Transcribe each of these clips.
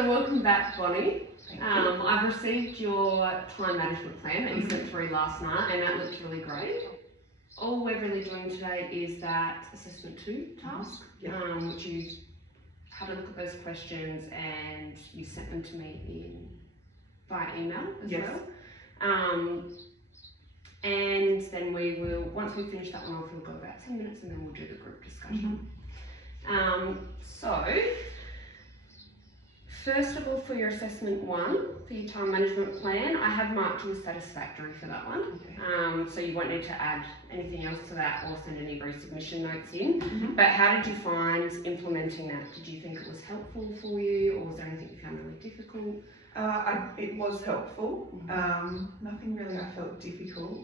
So welcome back, Bonnie. Thank you. I've received your time management plan that you sent through last night, and that looks really great. All we're really doing today is that assessment 2 task, which you had a look at those questions and you sent them to me via email as well. And then we will, once we finish that one off, we'll go about 10 minutes and then we'll do the group discussion. So, first of all, for your assessment 1, for your time management plan, I have marked you as satisfactory for that one. Okay. So you won't need to add anything else to that or send any resubmission notes in. But how did you find implementing that? Did you think it was helpful for you, or was there anything you found really difficult? It was helpful. Nothing really I felt difficult.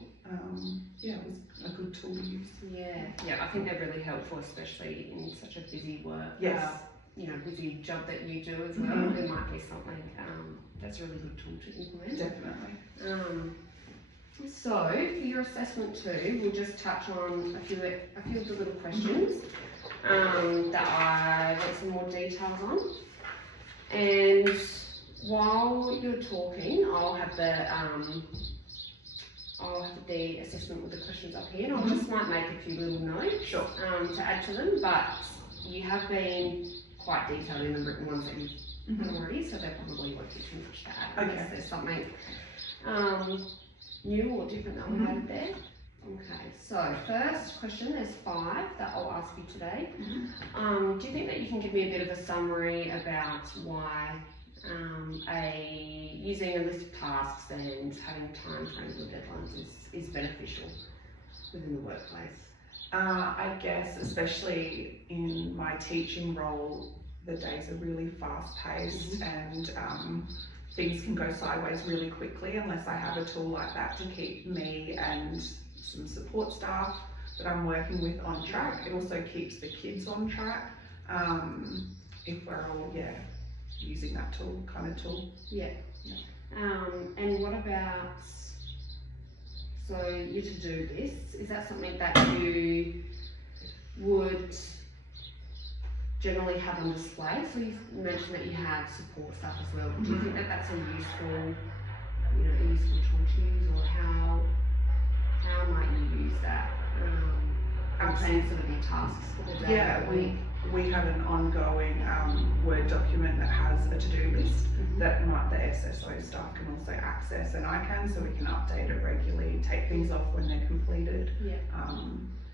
It was a good tool to use. Yeah, I think they're really helpful, especially in such a busy work. Busy job that you do as well. There might be something that's a really good tool to implement. Definitely. So for your assessment 2, we'll just touch on a few of the little questions that I want some more details on. And while you're talking, I'll have the assessment with the questions up here, and I just might make a few little notes to add to them. But you have been quite detailed in the written ones that you've done already, so they probably won't be too much to add unless there's something new or different that we've added there. Okay, so first question, there's 5 that I'll ask you today. Do you think that you can give me a bit of a summary about why using a list of tasks and having time frames or deadlines is beneficial within the workplace? I guess, especially in my teaching role, the days are really fast paced and things can go sideways really quickly unless I have a tool like that to keep me and some support staff that I'm working with on track. It also keeps the kids on track if we're all using that kind of tool. And what about, so your to-do list, is that something that you would generally have on display? So you mentioned that you have support staff as well. Do you think that that's a useful tool to use, or how might you use that? Planning sort of your tasks for the day. We have an ongoing Word document that has a to-do list that the SSO staff can also access, and I can, so we can update it regularly, take things off when they're completed,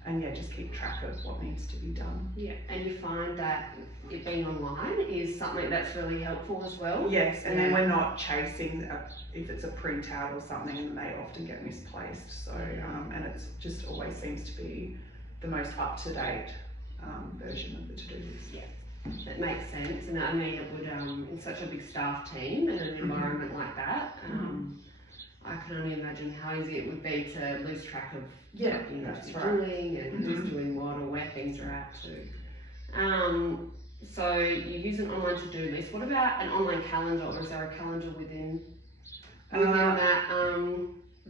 and just keep track of what needs to be done. And you find that it being online is something that's really helpful as well? Yes, and then we're not chasing if it's a printout or something, and they often get misplaced, so and it just always seems to be the most up-to-date version of the to-do list. That makes sense, and I mean it would in such a big staff team in an environment like that, I can only imagine how easy it would be to lose track of what you need to be doing and who's doing what or where things are at too. So you use an online to-do list. What about an online calendar, or is there a calendar within that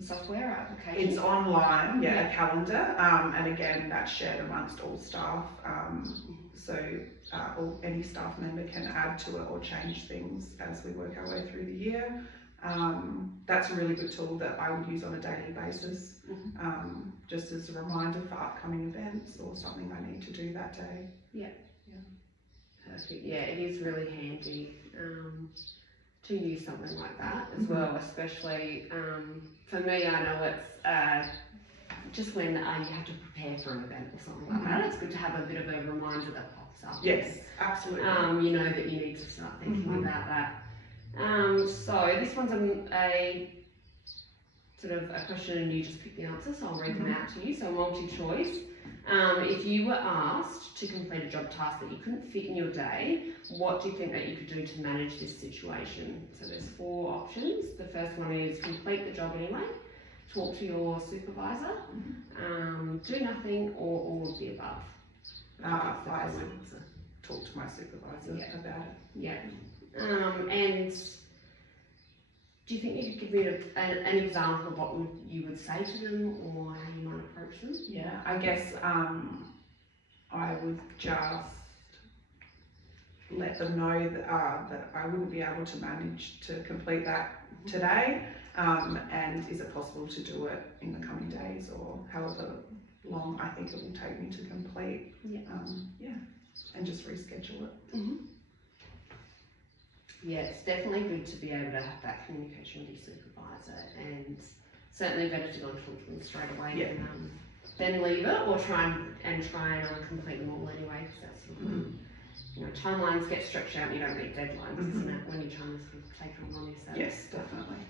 software or application? It's online, a calendar, and again that's shared amongst all staff, so any staff member can add to it or change things as we work our way through the year. That's a really good tool that I would use on a daily basis, just as a reminder for upcoming events or something I need to do that day. Perfect. It is really handy to use something like that as well, especially for me. I know it's just when you have to prepare for an event or something like that, it's good to have a bit of a reminder that pops up. Yes, absolutely. You know that you need to start thinking about that. So this one's a sort of a question and you just pick the answer, so I'll read them out to you. So multi-choice. If you were asked to complete a job task that you couldn't fit in your day, what do you think that you could do to manage this situation? So there's 4 options. The first one is complete the job anyway, talk to your supervisor, do nothing, or all of the above. I would talk to my supervisor about it. And do you think you could give me an example of what you would say to them, or how you might approach them? I guess I would just let them know that I wouldn't be able to manage to complete that today, and is it possible to do it in the coming days or however long I think it will take me to complete. And just reschedule it. Yeah, it's definitely good to be able to have that communication with your supervisor, and certainly better to go and talk to them straight away than leave it or try and complete them all anyway, because that's sort of you know, timelines get stretched out and you don't meet deadlines, isn't it, when you're trying to sort of take it on yourself. Yes, definitely.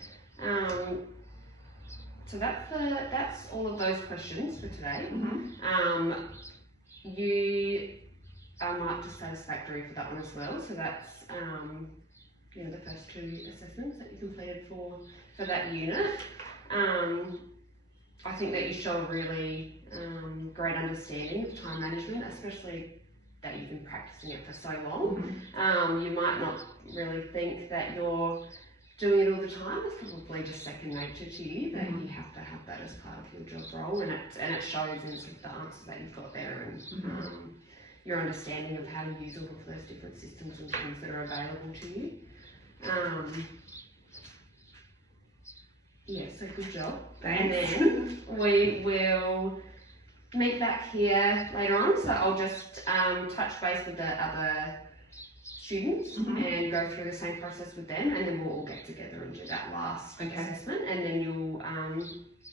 So that's all of those questions for today. You are marked as satisfactory for that one as well. So that's you know, the first 2 assessments that you completed for that unit. I think that you show a really great understanding of time management, especially that you've been practicing it for so long. You might not really think that you're doing it all the time. It's probably just second nature to you, that you have to have that as part of your job role, and it shows in sort of the answers that you've got there, and your understanding of how to use all of those different systems and things that are available to you. Yeah, so good job. Thanks. And then we will meet back here later on, so I'll just touch base with the other students and go through the same process with them, and then we'll all get together and do that last assessment, and then you'll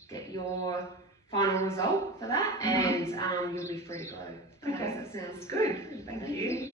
get your final result for that, and you'll be free to go. Okay, That sounds good. Thank you.